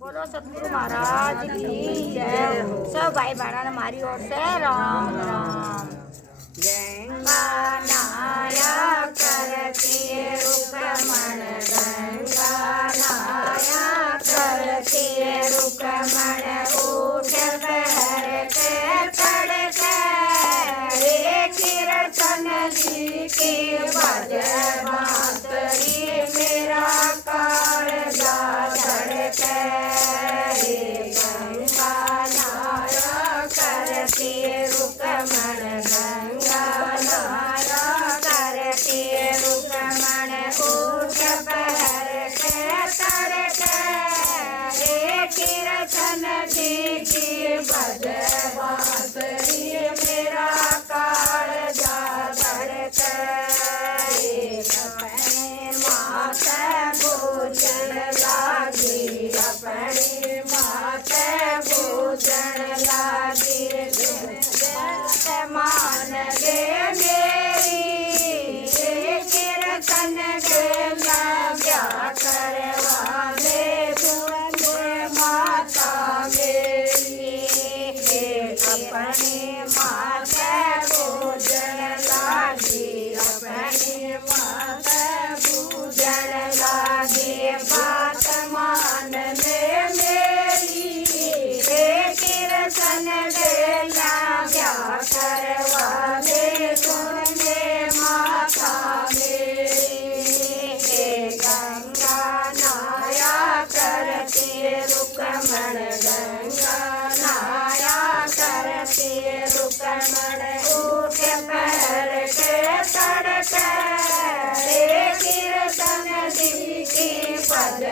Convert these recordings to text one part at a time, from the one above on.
बोलो सतगुरु महाराज की जय हो। सब भाई बहना हमारी ओर से राम राम। गंगा नाया करती रुकमण, गंगा नाया करती रुकमण, उठ पहर के तड़के रे कीर्तन जी की बज बांसुरी, मेरा कालजा धड़के रे गंगा नाया करती रुकमण, गंगा नाया करती रुकमण, उठ पहर के तड़के रे कीर्तन जी की बज बांसुरी, मेरा कालजा धड़के अपने माथे पूजन लागी, अपने माथे पूजन लागी, मान दे मेरी कीर्तन गेला ब्याह करवा दे तुझे माता मेरी, अपने माथे पूजन लागी, अपने माथे पूजन लागी, बात मान ले मेरी कीर्तन गेला ब्याह करवा दे तुझे माता मेरी, गंगा नाया करती रुकमण, गंगा नाया करती रुकमण, उठ पहर के तड़के रे कीर्तन जी की बज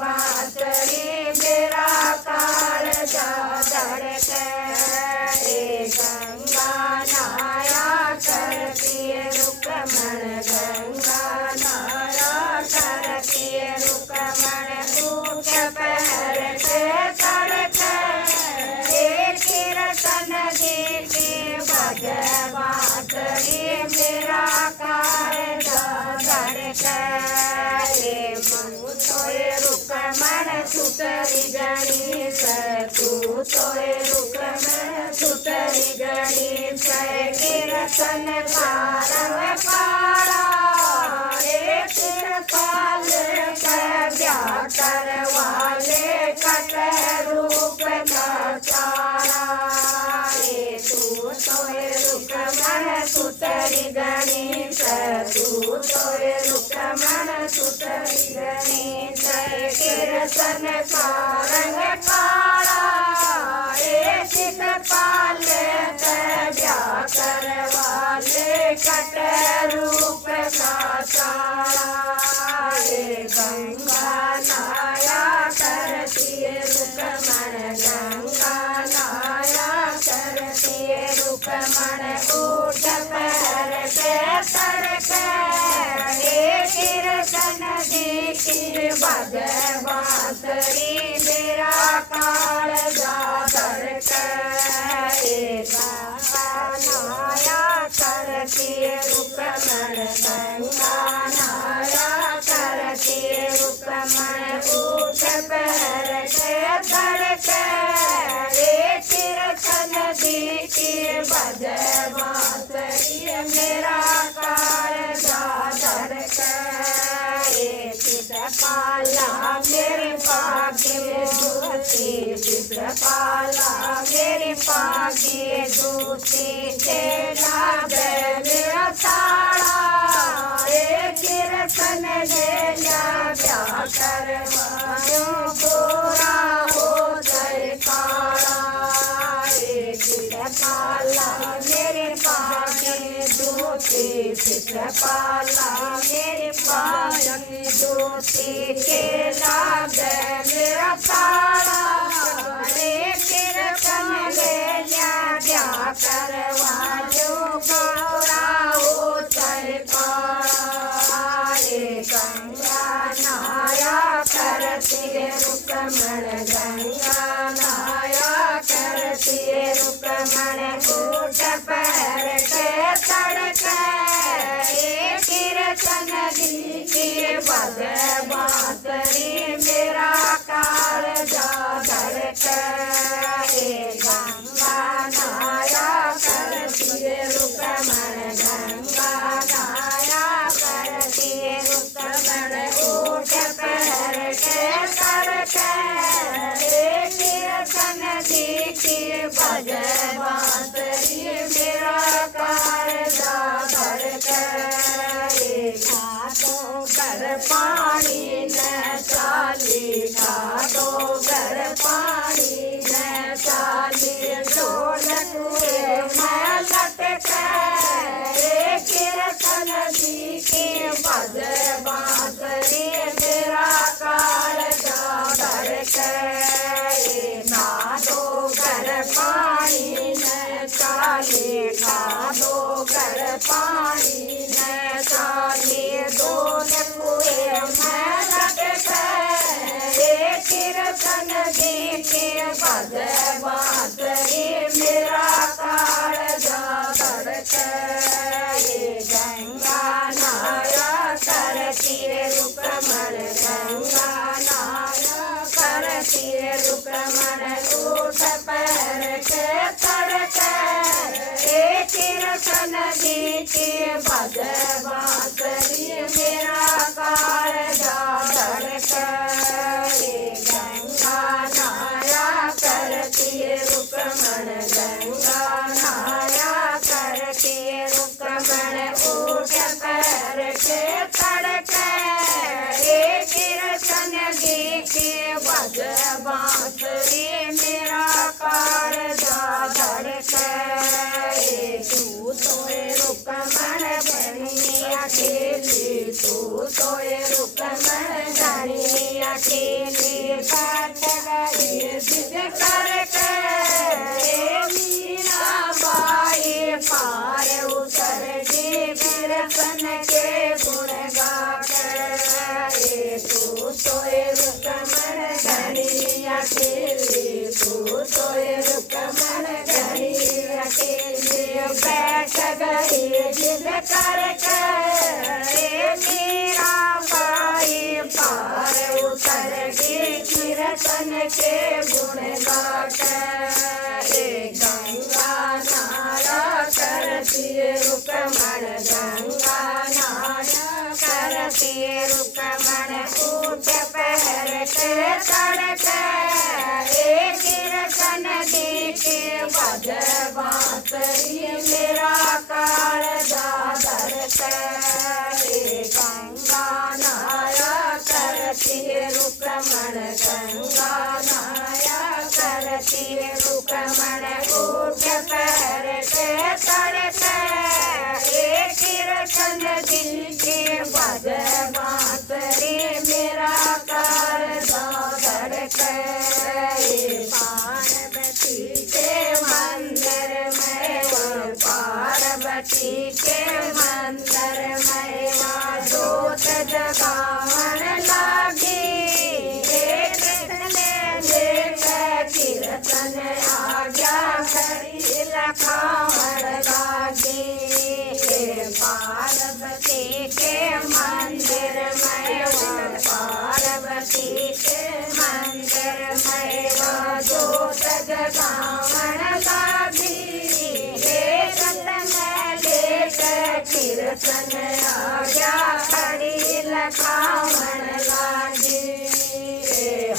बांसुरी, मेरा कालजा धड़के गंगा नाया करती रुकमण, गंगा नाया करती रुकमण, उठ पहर के तड़के रे कीर्तन जी की बज बांसुरी, मेरा कालजा धड़के तोय रुकमण सुतरी गणेश, तू तोय रुकमण सुतरी गणेश, कीर्तन कारंग काला रे कृपाल के ब्याह करवा ले कट रूप का चारा, तू तोय रुकमण सुतरी गणेश, तू तोय रुकमण सुतरी गणेश, कीर्तन कारंग काला रे कृपाल के ब्याह करवा ले कट रूप का चारा, गंगा नाया करती रुकमण, गंगा नाया करती रुकमण, उठ पहर के तड़के रे कीर्तन जी की बज बांसुरी, मेरा कालजा धड़के गंगा नाया करती रुकमण, गंगा नाया करती रुकमण, उठ पहर के तड़के रे कीर्तन जी की बज बांसुरी, मेरा कालजा धड़के चित्रपाला मेरे भाग्य दूती, चित्रपाला मेरे भाग्य दूती, तेरा मेरा ताड़ा रे कीर्तन गेला ब्याह करवायो, गोरा हो जाए काला चित्रपाला मेरे भाग्य दूती, चित्रपाला मेरे भाग्य दूती, केला मेरा ताड़ा रे कीर्तन गेला ब्याह करवा जो, गोरा हो जाए काला गंगा नाया करती रुकमण, गंगा नाया करती रुकमण, उठ पहर के तड़के कीर्तन जी की बज बांसुरी, मेरा कालजा जी के बजे बांसुरी मेरा कालजा धड़के गंगा नाया करती रुकमण गंगा नाया करती रुकमण उठ पैर के तड़के कृष्ण जी के बजे बांसुरी मेरा कालजा धड़के गंगा नाया करती रुकमण गंगा नाया करती रुकमण उठ पैर के तड़के कृष्ण जी के बजे बांसुरी मेरा कालजा धड़के तू सोए रुकमण बनी अकेली तू सोए रुकमण बनी अकेली कट गई जिद करके मीरा बाई पार उतर जी बिरपन के गुण गाकर तू सोए रुकमण बनी अकेली तू सोए रुकमण बनी अकेली बैठ गई जिद करके मीरा बाई पार उतर गई कीर्तन के गुण गाकर गंगा नाया करती रुकमण गंगा नाया करती रुकमण उठ पहर के तड़के कृष्ण जी के बजे बांसुरी मेरा कालजा धड़के गंगा नाया करती रुकमण गंगा नाया करती रुकमण उठ पैर के तड़के कृष्ण जी के बजे बांसुरी मेरा कालजा धड़के पार्वती के मंदिर में पार्वती के मंदिर में जोत जगावन लागी कीर्तन आज्ञा खड़ी लखावन लागी पार्वती के मंदिर में पार्वती के मंदिर में जोत जगावन लागी कीर्तन आज्ञा खड़ी लखावन लागी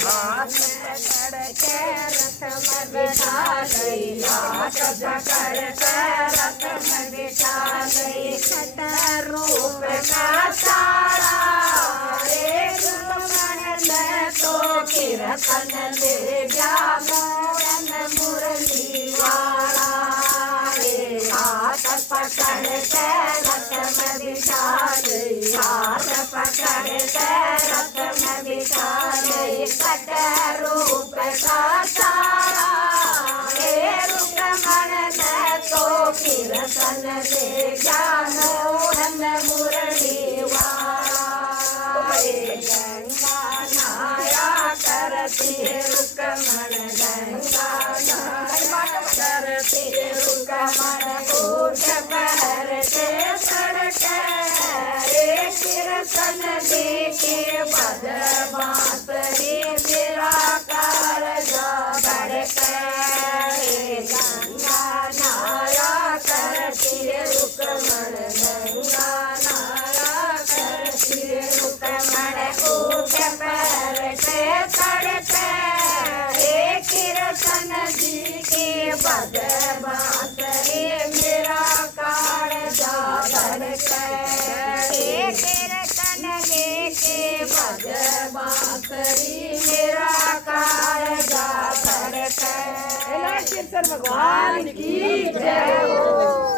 हाथ पकड़ के रथ में बिठा गई हाथ पकड़ के रथ में बिठा गई छठ रूप का सारा रुकमण ने तो कीर्तन ले गया मोरन मुरली वाला हाथ पकड़ के रथ में बिठा गई हाथ पकड़ के रथ में बिठा गई छठ रूप का सारा रुकमण ने तो कीर्तन ले गया मोहन मुरली वाला गंगा नाया करती रुकमण गंगा नाया करती रुकमण उठ पैर के तड़के कृष्ण जी के बजे बांसुरी मेरा कालजा धड़के गंगा नाया करती रुकमण गंगा नाया करती रुकमण उठ पैर के तड़के कृष्ण जी के बजे बांसुरी मेरा कालजा धड़के कृष्ण जी के बजे बांसुरी मेरा कालजा धड़के। भगवान की जय हो।